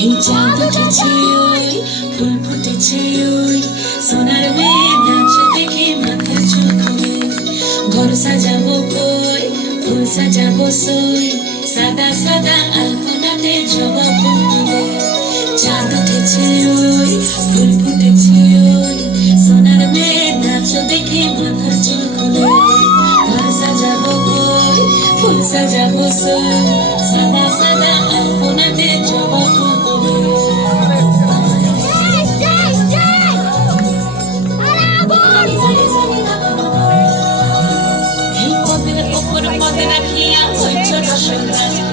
এই চাঁদ উঠেছে ওই ফুল ফুটেছে ওই সোনার মেয়ে নাচ দেখে মাথা চুলকোয় ঘর সাজাবো কই ফুল সাজাবো সই সাদা সাদা আলপনাতে জবা ফুল তুলে চাঁদ উঠেছে ওই ফুল ফুটেছে ওই সোনার মেয়ে নাচ দেখে মাথা চুলকোয় ঘর সাজাবো কই ফুল সাজাবো সই সাদা সাদা আলপনাতে জবা ফুল তুলে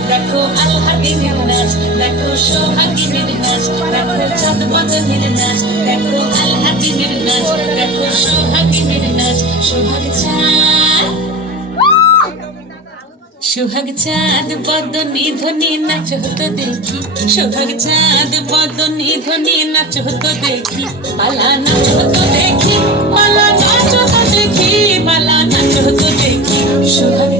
দেখো আল্লাহর নাচ দেখো সোহাগীর নাচ দেখো চাঁদ বদনের নাচ দেখো আল্লাহর নাচ দেখো সোহাগীর নাচ সোহাগ চাঁদ বদনী ধ্বনি নাচ হতো দেখি সোহাগ চাঁদ বদনী ধ্বনি নাচ হতো দেখি পালা নাচ হতো দেখি পালা নাচ হতো দেখি পালা নাচ হতো দেখি সোহাগ